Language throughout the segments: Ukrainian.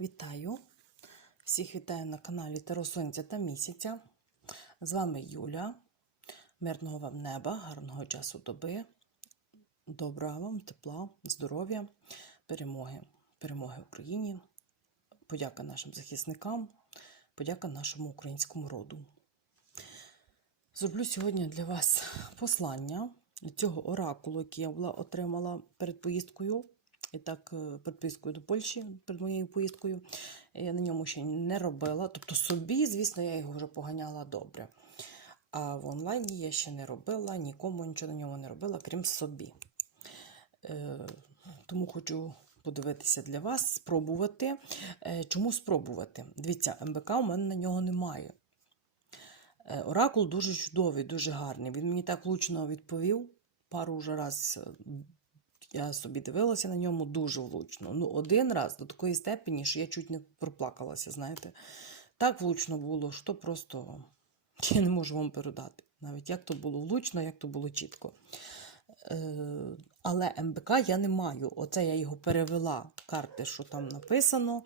Вітаю! Всіх вітаю на каналі Таро Сонця та Місяця. З вами Юля. Мирного вам неба, гарного часу доби, добра вам, тепла, здоров'я, перемоги, перемоги Україні, подяка нашим захисникам, подяка нашому українському роду. Зроблю сьогодні для вас послання цього оракулу, який я отримала перед поїздкою. І так, е, поїздкою до Польщі, перед моєю поїздкою, я на ньому ще не робила. Тобто собі, звісно, я його вже поганяла добре. А в онлайні я ще не робила, нікому нічого на ньому не робила, крім собі. Е, тому хочу подивитися для вас, спробувати. Е, чому спробувати? Дивіться, МБК у мене на нього немає. Оракул дуже чудовий, дуже гарний. Він мені так влучно відповів. Пару вже раз я собі дивилася на ньому дуже влучно. Ну, один раз до такої степені, що я чуть не проплакалася, знаєте. Так влучно було, що просто я не можу вам передати. Навіть як то було влучно, як то було чітко. Е, але МБК я не маю. Оце я його перевела, карти, що там написано.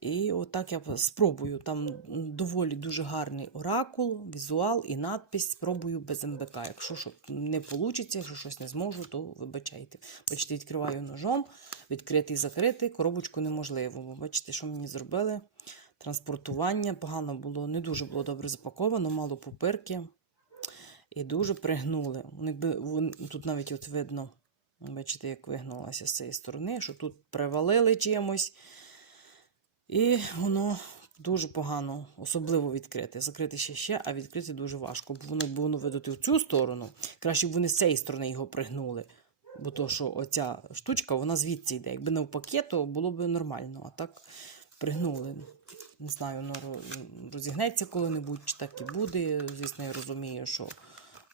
І отак я спробую. Там доволі дуже гарний оракул, візуал і надпись. Спробую без МБК. Якщо що не вийде, якщо щось не зможу, то вибачайте. Бачите, відкриваю ножом, відкритий, закритий, коробочку неможливо. Бо бачите, що мені зробили? Транспортування погано було, не дуже було добре запаковано, мало пупирки. І дуже пригнули. Тут навіть от видно, бачите, як вигнулася з цієї сторони, що тут привалили чимось. І воно дуже погано, особливо відкрите. Закрити ще ще, а відкрити дуже важко. Бо воно, бо воно видати в цю сторону. Краще б вони з цієї сторони його пригнули. Бо то, що оця штучка, вона звідси йде. Якби навпаки, то було б нормально. А так пригнули. Не знаю, воно розігнеться коли-небудь, чи так і буде. Звісно, я розумію, що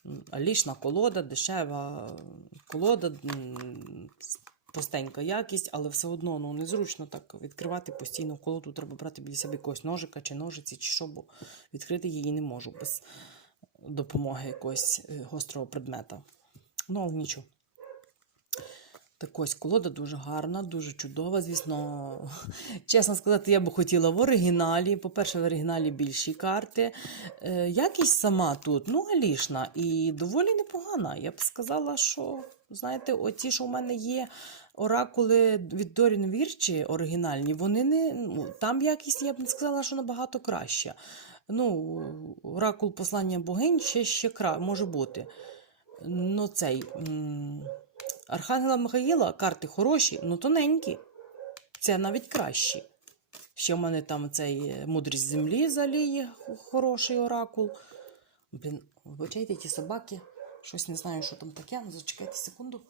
м, алішна колода, дешева колода, простенька якість, але все одно ну, незручно так відкривати постійно колоду. Треба брати біля себе якогось ножика чи ножиці, чи що, бо відкрити її не можу без допомоги якогось е, гострого предмета. Ну, але нічого. Так ось колода дуже гарна, дуже чудова. Звісно, чесно сказати, я би хотіла в оригіналі. По-перше, в оригіналі більші карти. Е, якість сама тут, ну, галішна і доволі непогана. Я б сказала, що, знаєте, оці, що в мене є оракули від Дорін Вірчі оригінальні, вони не. Ну, там якість, я б не сказала, що набагато краща. Ну, оракул послання богинь ще, ще кра... може бути. Ну, цей. Архангела Михаїла карти хороші, ну тоненькі. Це навіть кращі. Ще в мене там цей е, мудрість землі взагалі є хороший оракул. Блін, вибачайте, ті собаки. Щось не знаю, що там таке. Зачекайте секунду.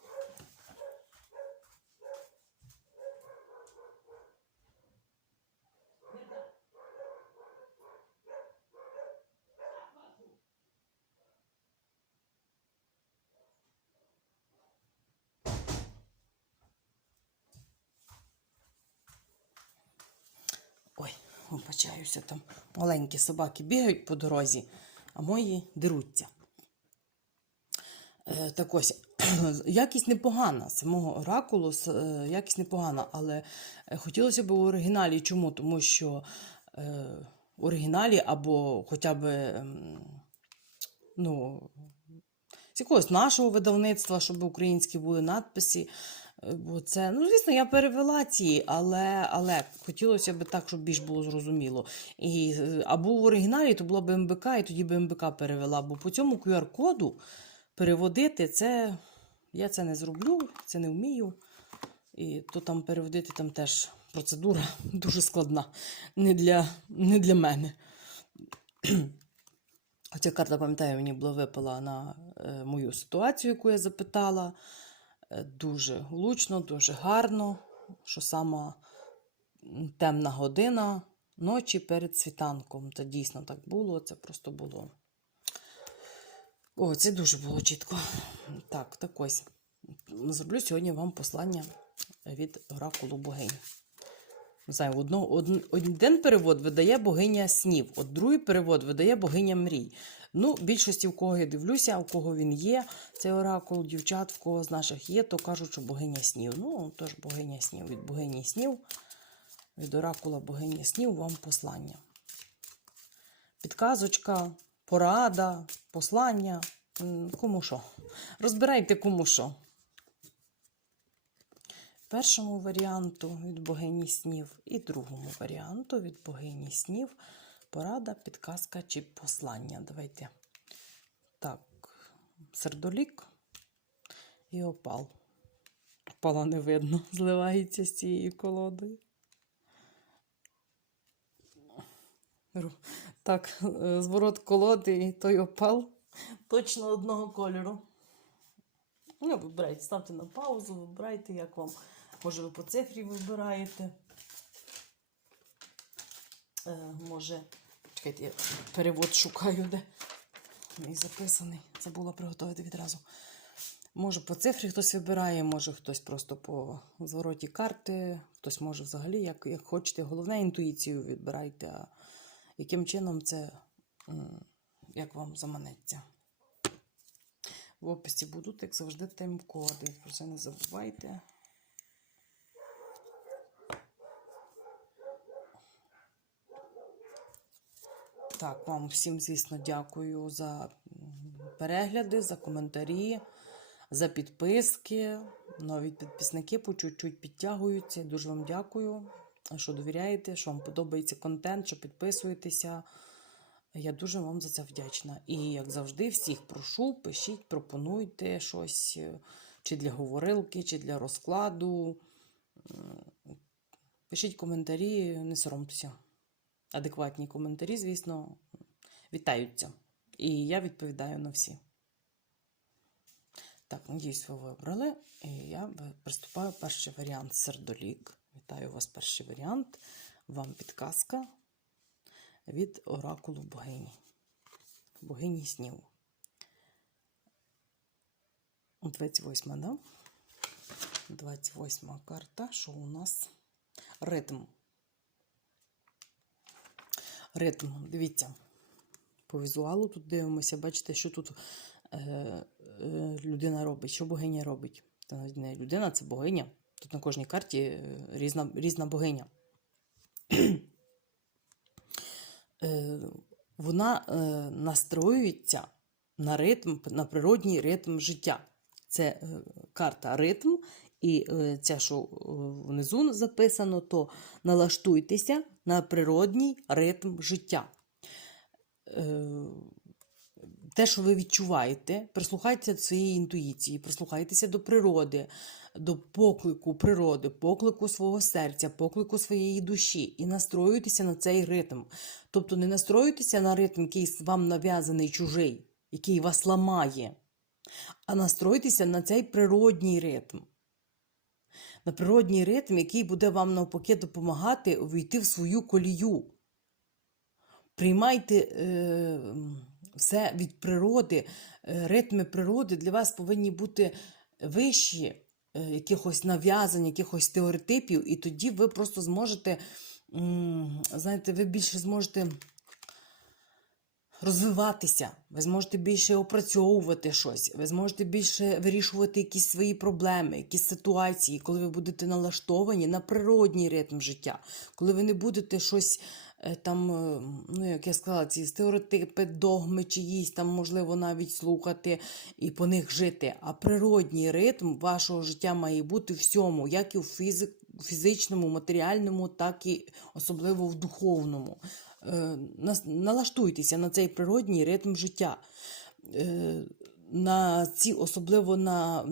Вибачаюся, там маленькі собаки бігають по дорозі, а мої деруться. Е, так ось, якість непогана самого оракулу, е, якість непогана, але е, хотілося б у оригіналі. Чому? Тому що в оригіналі або хоча б ем, ну, з якогось нашого видавництва, щоб українські були надписи. Бо це, ну, звісно, я перевела ці, але, але хотілося б так, щоб більш було зрозуміло. І, або в оригіналі то було б МБК, і тоді б МБК перевела. Бо по цьому QR-коду переводити це я це не зроблю, це не вмію. І то там переводити там теж процедура дуже складна. Не для, не для мене. Оця карта, пам'ятаю, мені була випала на е, мою ситуацію, яку я запитала. Е, дуже влучно, дуже гарно, що сама темна година ночі перед світанком. Це дійсно так було, це просто було. О, це дуже було чітко. Так, так ось. Зроблю сьогодні вам послання від оракулу богинь. Знаю, одно, один перевод видає богиня снів, от другий перевод видає богиня мрій. Ну, більшості, в кого я дивлюся, у кого він є, цей оракул, дівчат, в кого з наших є, то кажуть, що богиня снів. Ну, тож богиня снів від богині снів. від оракула богині снів вам послання. Підказочка, порада, послання. Кому що. Розбирайте кому що. Першому варіанту від богині снів і другому варіанту від богині снів порада, підказка чи послання. Давайте. Так, сердолік і опал. Опала не видно, зливається з цією колодою. Так, е, зворот колоди і той опал точно одного кольору. Ну, вибирайте, ставте на паузу, вибирайте, як вам. Може, ви по цифрі вибираєте. Е, може, чекайте, я перевод шукаю, де мій записаний. Забула приготувати відразу. Може, по цифрі хтось вибирає, може хтось просто по звороті карти, хтось може взагалі, як, як хочете. Головне інтуїцію відбирайте, а яким чином це, як вам заманеться. В описі будуть, як завжди, тайм-коди. Про це не забувайте. Так, вам всім, звісно, дякую за перегляди, за коментарі, за підписки. Нові підписники по чуть-чуть підтягуються. Дуже вам дякую, що довіряєте, що вам подобається контент, що підписуєтеся. Я дуже вам за це вдячна. І, як завжди, всіх прошу, пишіть, пропонуйте щось е, чи для говорилки, чи для розкладу. Пишіть коментарі, не соромтеся. Адекватні коментарі, звісно, вітаються. І я відповідаю на всі. Так, надіюсь, ви вибрали. І я приступаю перший варіант сердолік. Вітаю вас, перший варіант. Вам підказка від оракулу богині. Богині снів. 28, да? 28 карта. Що у нас? Ритм. Ритм. Дивіться. По візуалу тут дивимося, бачите, що тут е, е, людина робить, що богиня робить. Це не людина, це богиня. Тут на кожній карті е, різна, різна богиня. е, вона е, настроюється на ритм, на природній ритм життя. Це е, карта ритм, і е, ця, що е, внизу записано, то налаштуйтеся на природній ритм життя. Е, те, що ви відчуваєте, прислухайтеся до своєї інтуїції, прислухайтеся до природи, до поклику природи, поклику свого серця, поклику своєї душі і настроюйтеся на цей ритм. Тобто не настроюйтеся на ритм, який вам нав'язаний чужий, який вас ламає, а настройтеся на цей природній ритм. На природній ритм, який буде вам навпаки допомагати увійти в свою колію. Приймайте е, все від природи, е, ритми природи для вас повинні бути вищі е, якихось нав'язань, якихось стереотипів, і тоді ви просто зможете, знаєте, ви більше зможете розвиватися, ви зможете більше опрацьовувати щось, ви зможете більше вирішувати якісь свої проблеми, якісь ситуації, коли ви будете налаштовані на природній ритм життя, коли ви не будете щось е, там, е, ну як я сказала, ці стереотипи, догми чиїсь там, можливо, навіть слухати і по них жити. А природній ритм вашого життя має бути всьому, як і в фізи- фізичному, матеріальному, так і особливо в духовному. Е, Налаштуйтеся на цей природній ритм життя. Е, На ці, особливо на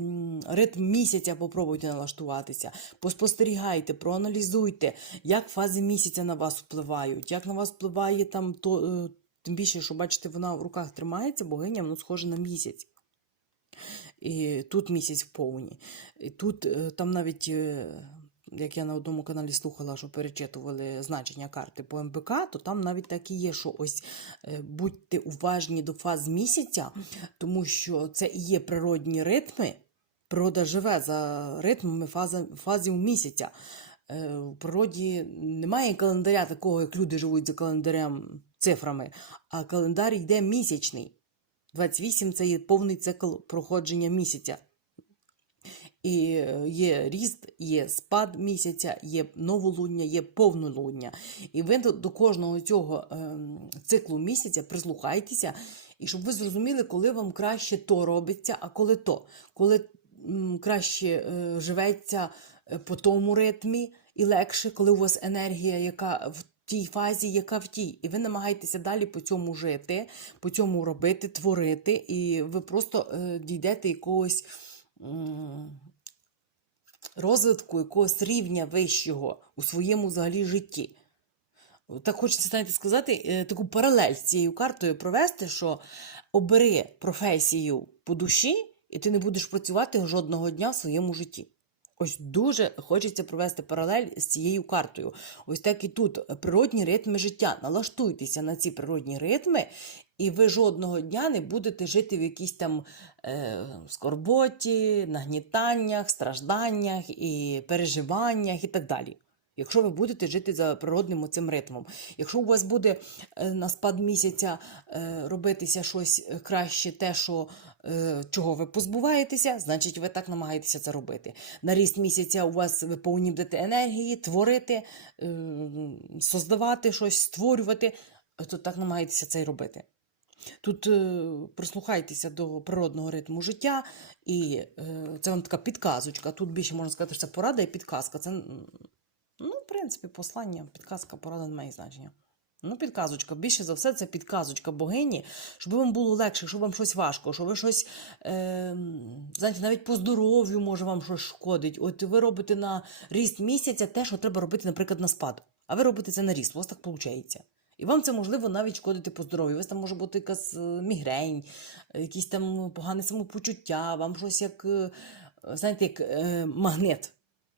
ритм місяця попробуйте налаштуватися. Поспостерігайте, проаналізуйте, як фази місяця на вас впливають, як на вас впливає там то, е, тим більше, що бачите, вона в руках тримається, богиня, воно схоже на місяць. І тут місяць в повні. І тут там навіть, як я на одному каналі слухала, що перечитували значення карти по МБК, то там навіть так і є, що ось е, будьте уважні до фаз місяця, тому що це і є природні ритми. Природа живе за ритмами фазів місяця. Е, В природі немає календаря такого, як люди живуть за календарем цифрами, а календар йде місячний. 28 це є повний цикл проходження місяця. І е, є ріст, є спад місяця, є новолуння, є повнолуння. І ви до, кожного цього ем, циклу місяця прислухайтеся, і щоб ви зрозуміли, коли вам краще то робиться, а коли то. Коли краще е, живеться е, по тому ритмі і легше, коли у вас енергія, яка в тій фазі, яка в тій. І ви намагаєтеся далі по цьому жити, по цьому робити, творити, і ви просто дійдете якогось. Розвитку якогось рівня вищого у своєму взагалі житті. Так хочеться, знаєте, сказати, е, таку паралель з цією картою провести, що обери професію по душі, і ти не будеш працювати жодного дня в своєму житті. Ось дуже хочеться провести паралель з цією картою. Ось так і тут природні ритми життя. Налаштуйтеся на ці природні ритми, і ви жодного дня не будете жити в якійсь там е, скорботі, нагнітаннях, стражданнях і переживаннях і так далі. Якщо ви будете жити за природним цим ритмом. Якщо у вас буде е, на спад місяця е, робитися щось краще, те, що, е, чого ви позбуваєтеся, значить ви так намагаєтеся це робити. На ріст місяця у вас ви повинні будете енергії, творити, е, создавати щось, створювати, то так намагаєтеся це й робити. Тут е, прислухайтеся до природного ритму життя, і е, це вам така підказочка. Тут більше можна сказати, що це порада і підказка. Це, ну, в принципі, послання, підказка, порада не має значення. Ну, підказочка. Більше за все, це підказочка богині, щоб вам було легше, щоб вам щось важко, щоб ви щось, е, знаєте, навіть по здоров'ю може вам щось шкодить. От ви робите на ріст місяця те, що треба робити, наприклад, на спад. А ви робите це на ріст, у вас так виходить. І вам це можливо навіть шкодити по здоров'ю. У вас там може бути якась е, мігрень, якісь там погане самопочуття, вам щось як, е, знаєте, як е, магнит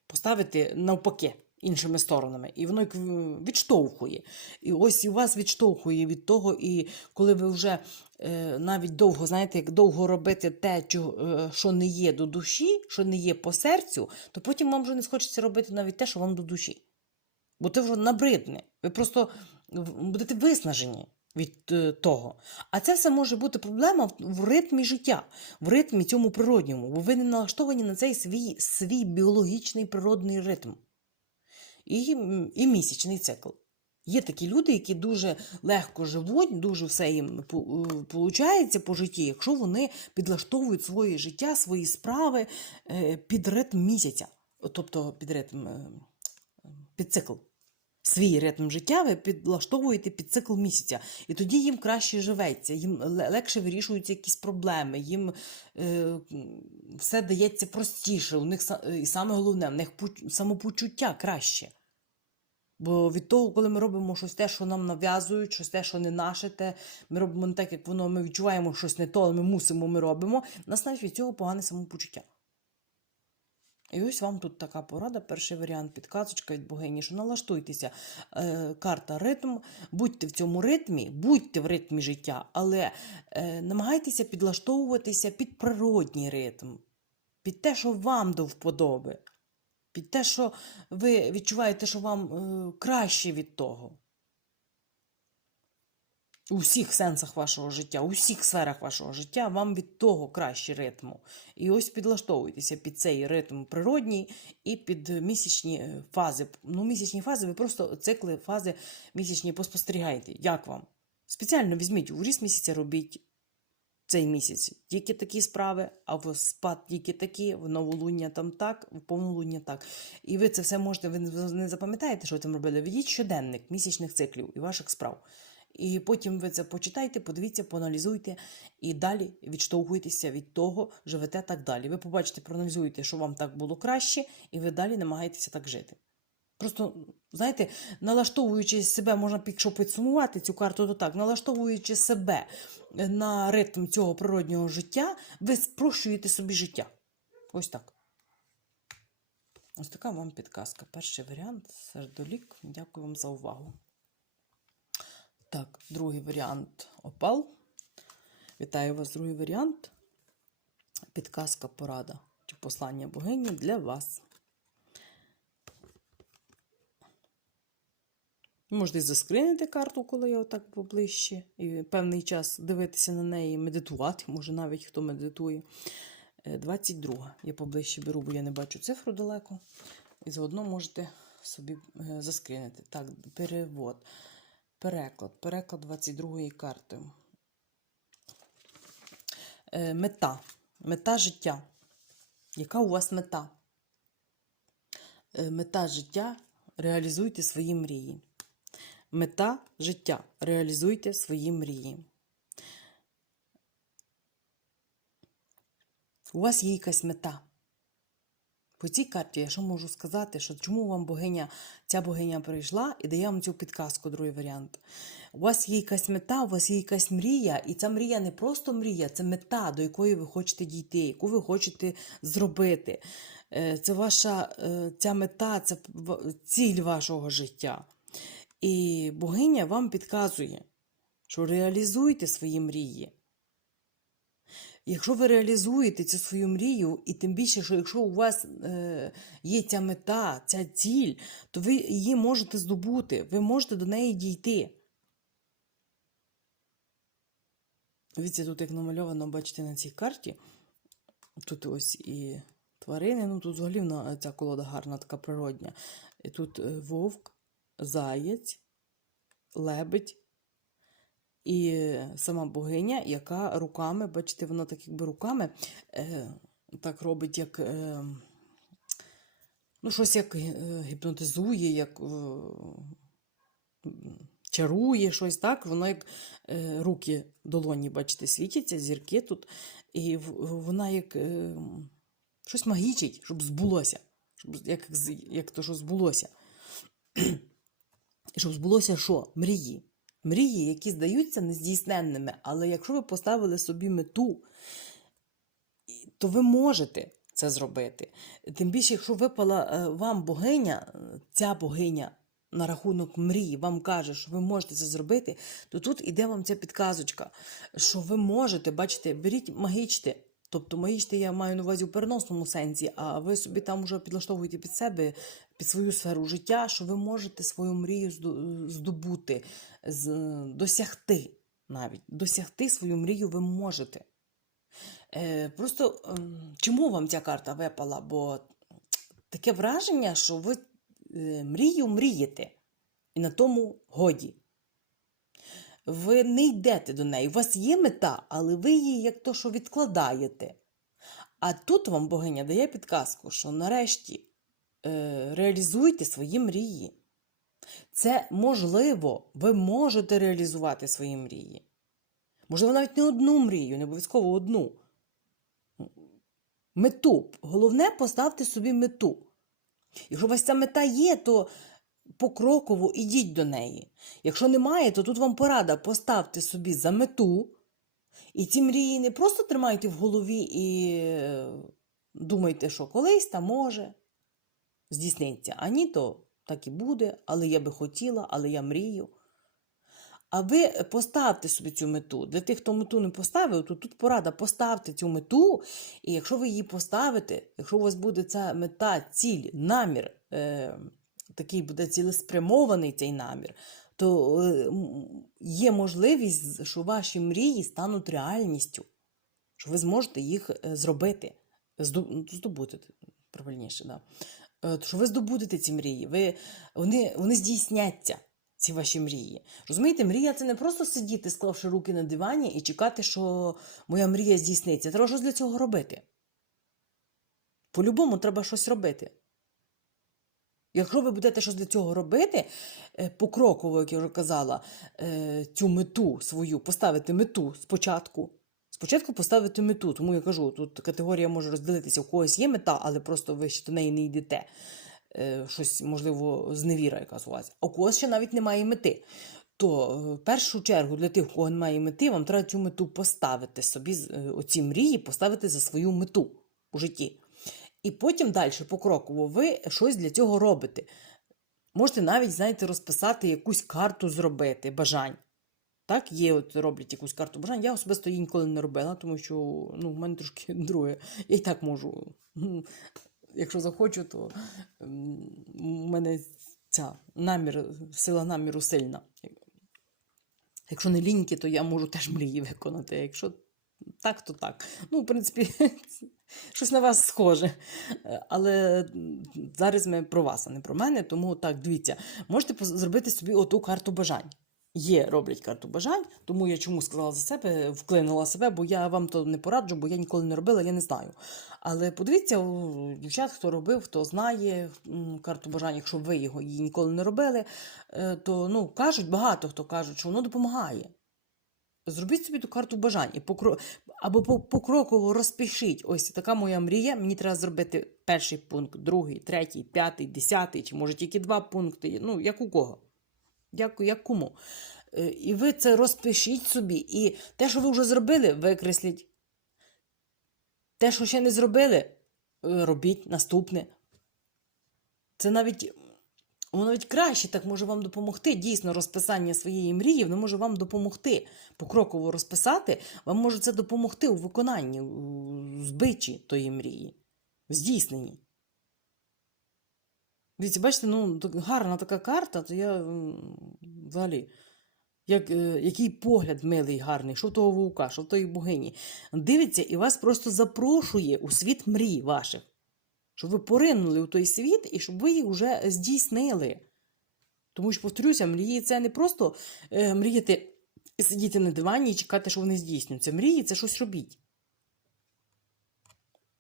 поставити навпаки іншими сторонами, і воно відштовхує. І ось і вас відштовхує від того, і коли ви вже навіть довго, знаєте, як довго робити те, що не є до душі, що не є по серцю, то потім вам вже не схочеться робити навіть те, що вам до душі. Бо це вже набридне. Ви просто будете виснажені від е, того. А це все може бути проблема в, ритмі життя, в ритмі цьому природньому, бо ви не налаштовані на цей свій, свій біологічний природний ритм і, і місячний цикл. Є такі люди, які дуже легко живуть, дуже все їм виходить по житті, якщо вони підлаштовують своє життя, свої справи е, під ритм місяця, тобто під ритм, е, під цикл. Свій ритм життя ви підлаштовуєте під цикл місяця, і тоді їм краще живеться, їм легше вирішуються якісь проблеми, їм е, все дається простіше. У них і саме головне, в них самопочуття краще. Бо від того, коли ми робимо щось те, що нам нав'язують, щось те, що не наше, те, ми робимо не так, як воно, ми відчуваємо щось не то, але ми мусимо, ми робимо. Нас навіть від цього погане самопочуття. І ось вам тут така порада, перший варіант, підказочка від богині, що налаштуйтеся. Е, карта ритм, будьте в цьому ритмі, будьте в ритмі життя, але е, намагайтеся підлаштовуватися під природній ритм, під те, що вам до вподоби, під те, що ви відчуваєте, що вам е, краще від того. У всіх сенсах вашого життя, у всіх сферах вашого життя вам від того краще ритму. І ось підлаштовуйтеся під цей ритм природній і під місячні е, фази. Ну, місячні фази, ви просто цикли, фази місячні поспостерігайте. Як вам? Спеціально візьміть у ріст місяця, робіть цей місяць тільки такі справи, а в спад тільки такі, в новолуння там так, в повнолуння так. І ви це все можете, ви не запам'ятаєте, що ви там робили. Ведіть щоденник місячних циклів і ваших справ. І потім ви це почитайте, подивіться, поаналізуйте і далі відштовхуйтеся від того, живете так далі. Ви побачите, проаналізуєте, що вам так було краще, і ви далі намагаєтеся так жити. Просто, знаєте, налаштовуючи себе, можна якщо підсумувати цю карту, то так, налаштовуючи себе на ритм цього природнього життя, ви спрощуєте собі життя. Ось так. Ось така вам підказка. Перший варіант сердолік. Дякую вам за увагу. Так, другий варіант опал. Вітаю вас, другий варіант. Підказка порада чи послання богині для вас. Можете заскринити карту, коли я отак поближче, і певний час дивитися на неї, медитувати, може навіть хто медитує. Е, 22. Я поближче беру, бо я не бачу цифру далеко. І заодно можете собі е, заскрінити. Так, перевод. Переклад. Переклад 22 карти. Е, Мета. Мета життя. Яка у вас мета? Е, Мета життя реалізуйте свої мрії. Мета життя реалізуйте свої мрії. У вас є якась мета. По цій карті я що можу сказати, що чому вам богиня, ця богиня прийшла і дає вам цю підказку, другий варіант. У вас є якась мета, у вас є якась мрія, і ця мрія не просто мрія, це мета, до якої ви хочете дійти, яку ви хочете зробити. Е, Це ваша е, ця мета, це ціль вашого життя. І богиня вам підказує, що реалізуйте свої мрії. Якщо ви реалізуєте цю свою мрію, і тим більше, що якщо у вас е, є ця мета, ця ціль, то ви її можете здобути, ви можете до неї дійти. Дивіться, тут як намальовано, бачите, на цій карті. Тут ось і тварини, ну тут взагалі ця колода гарна, така природня. І тут е, вовк, заєць, лебедь і сама богиня, яка руками, бачите, вона так якби руками е, так робить, як е, ну, щось як е, гіпнотизує, як е, чарує щось так. Воно як е, руки долоні, бачите, світяться, зірки тут, і вона як е, щось магічить, щоб збулося. Щоб, як, як то, що збулося. Щоб збулося що? Мрії. Мрії, які здаються нездійсненними, але якщо ви поставили собі мету, то ви можете це зробити. Тим більше, якщо випала е, вам богиня, е, ця богиня на рахунок мрії вам каже, що ви можете це зробити, то тут іде вам ця підказочка, що ви можете, бачите, беріть магічте. Тобто магічте я маю на увазі в переносному сенсі, а ви собі там вже підлаштовуєте під себе, під свою сферу життя, що ви можете свою мрію здобути, досягти навіть. Досягти свою мрію ви можете. Е, просто ем, чому вам ця карта випала? Бо таке враження, що ви е, мрію мрієте, і на тому годі. Ви не йдете до неї. У вас є мета, але ви її як то, що відкладаєте. А тут вам богиня дає підказку, що нарешті е, реалізуйте свої мрії. Це можливо, ви можете реалізувати свої мрії. Можливо, навіть не одну мрію, не обов'язково одну. Мету. Головне поставте собі мету. Якщо у вас ця мета є, то покроково ідіть до неї. Якщо немає, то тут вам порада поставте собі за мету. І ці мрії не просто тримайте в голові і е, думайте, що колись та може здійсниться. А ні, то так і буде, але я би хотіла, але я мрію. А ви поставте собі цю мету. Для тих, хто мету не поставив, то тут порада поставте цю мету. І якщо ви її поставите, якщо у вас буде ця мета, ціль, намір, е, такий буде цілеспрямований цей намір, то е, є можливість, що ваші мрії стануть реальністю, що ви зможете їх е, зробити, ну, здобути правильніше, да. Е, що ви здобудете ці мрії, ви, вони, вони здійсняться, ці ваші мрії. Розумієте, мрія це не просто сидіти, склавши руки на дивані і чекати, що моя мрія здійсниться. Треба щось для цього робити. По-любому треба щось робити. Якщо ви будете щось для цього робити, е, покроково, як я вже казала, е, цю мету свою, поставити мету спочатку. Спочатку поставити мету, тому я кажу, тут категорія може розділитися. У когось є мета, але просто ви ще до неї не йдете. Е, Щось, можливо, зневіра якась у вас. А у когось ще навіть немає мети. То в першу чергу для тих, у кого немає мети, вам треба цю мету поставити собі, оці мрії поставити за свою мету у житті. І потім далі, покроково, ви щось для цього робите. Можете навіть, знаєте, розписати якусь карту зробити бажань. Так, є, от роблять якусь карту бажань. Я особисто її ніколи не робила, тому що ну, в мене трошки друге. Я і так можу. Якщо захочу, то у мене ця намір, сила наміру сильна. Якщо не ліньки, то я можу теж мрії виконати. Якщо Так, то так. Ну, в принципі, щось на вас схоже. Але зараз ми про вас, а не про мене. Тому так, дивіться, можете зробити собі оту карту бажань. Є, роблять карту бажань, тому я чому сказала за себе, вклинила себе, бо я вам то не пораджу, бо я ніколи не робила, я не знаю. Але подивіться, у дівчат, хто робив, хто знає карту бажань, якщо ви його її ніколи не робили, е, то ну, кажуть, багато хто кажуть, що воно допомагає. Зробіть собі ту карту бажань і покро... або по- покроково розпишіть. Ось така моя мрія. Мені треба зробити перший пункт, другий, третій, п'ятий, десятий, чи може тільки два пункти. Ну, як у кого. Як, як кому. Е, І ви це розпишіть собі. І те, що ви вже зробили, викресліть. Те, що ще не зробили, е, робіть наступне. Це навіть воно навіть краще так може вам допомогти. Дійсно, розписання своєї мрії воно може вам допомогти. Покроково розписати, вам може це допомогти у виконанні, у збичі тої мрії, в здійсненні. Дивіться, бачите, ну, гарна така карта, то я взагалі. Як, е, який погляд милий, гарний, що того вовка, що в тої богині. Дивиться і вас просто запрошує у світ мрій ваших. Щоб ви поринули у той світ і щоб ви їх вже здійснили. Тому що, повторюся, мрії це не просто е, мріяти сидіти на дивані і чекати, що вони здійснюються. Мрії це щось робіть.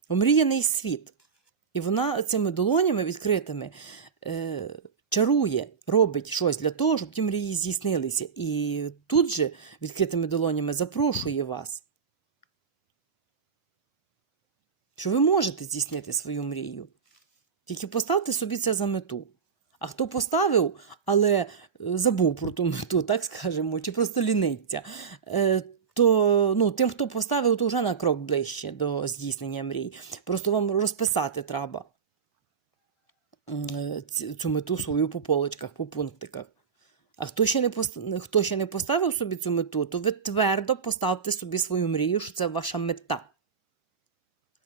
Омріяний світ. І вона цими долонями відкритими е, чарує, робить щось для того, щоб ті мрії здійснилися. І тут же відкритими долонями запрошує вас. Що ви можете здійснити свою мрію. Тільки поставте собі це за мету. А хто поставив, але е, забув про ту мету, так скажемо, чи просто ліниться, е, то ну, тим, хто поставив, то вже на крок ближче до здійснення мрій. Просто вам розписати треба е, цю мету свою по полочках, по пунктиках. А хто ще, не хто ще не поставив собі цю мету, то ви твердо поставте собі свою мрію, що це ваша мета.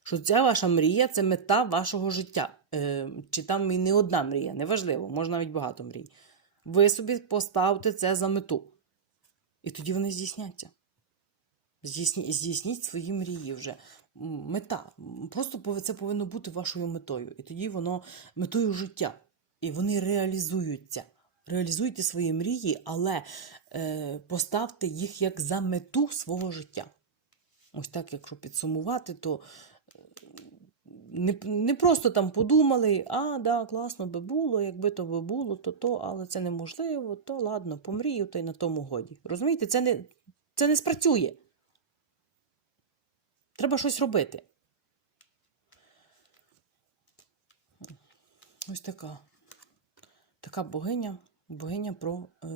Що ця ваша мрія це мета вашого життя. Е, чи там і не одна мрія, неважливо, може навіть багато мрій. Ви собі поставте це за мету. І тоді вони здійсняться. Здійсні, здійсніть свої мрії вже. Мета. Просто це повинно бути вашою метою. І тоді воно метою життя. І вони реалізуються. Реалізуйте свої мрії, але е, поставте їх як за мету свого життя. Ось так, якщо підсумувати, то не, не просто там подумали, а, да, класно би було, якби то би було, то то, але це неможливо, то ладно, помрію, та й на тому годі. Розумієте, це не, це не спрацює. Треба щось робити. Ось така. Така богиня, богиня про е,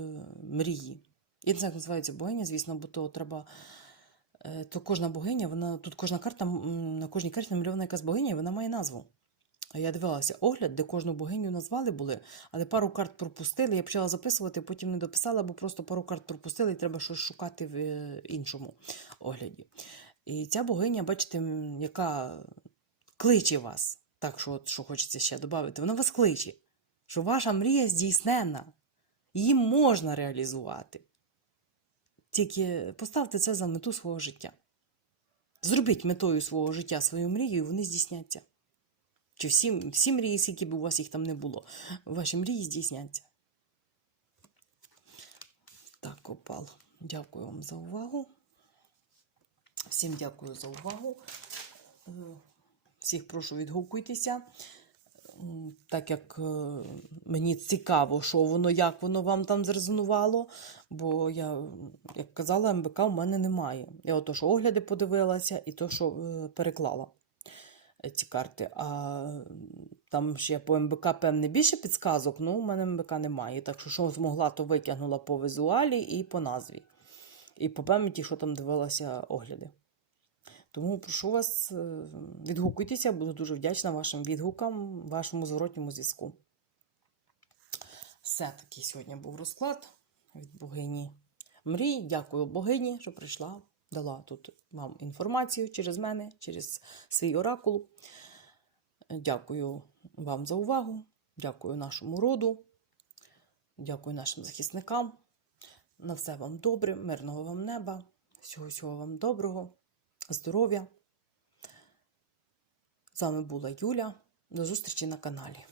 мрії. Знаю, як називається богиня, звісно, бо то треба. Е, то кожна богиня, вона тут кожна карта, на кожній карті намальована якась богиня, і вона має назву. Я дивилася огляд, де кожну богиню назвали були, але пару карт пропустили. Я почала записувати, потім не дописала, бо просто пару карт пропустили, і треба щось шукати в е, іншому огляді. І ця богиня, бачите, яка кличе вас, так що, що хочеться ще додати, вона вас кличе, що ваша мрія здійснена, її можна реалізувати. Тільки поставте це за мету свого життя. Зробіть метою свого життя свою мрію, і вони здійсняться. Чи всі, всі мрії, скільки б у вас їх там не було, ваші мрії здійсняться. Так, опал. Дякую вам за увагу. Всім дякую за увагу. Е, Всіх прошу відгукуйтеся. Так як е, мені цікаво, що воно, як воно вам там зрезонувало, бо я, як казала, МБК в мене немає. Я ото, що огляди подивилася, і то, що е, переклала е, ці карти. А там ще по МБК, певне, більше підсказок, ну, у мене МБК немає. Так що, що змогла, то витягнула по візуалі і по назві. І по пам'яті, що там дивилася огляди. Тому прошу вас, е, відгукуйтеся, буду дуже вдячна вашим відгукам, вашому зворотньому зв'язку. Все такий сьогодні був розклад від богині мрій. Дякую богині, що прийшла, дала тут вам інформацію через мене, через свій оракул. Дякую вам за увагу. Дякую нашому роду. Дякую нашим захисникам. На все вам добре, мирного вам неба, всього всього вам доброго. Здоров'я. З вами була Юля. До зустрічі на каналі.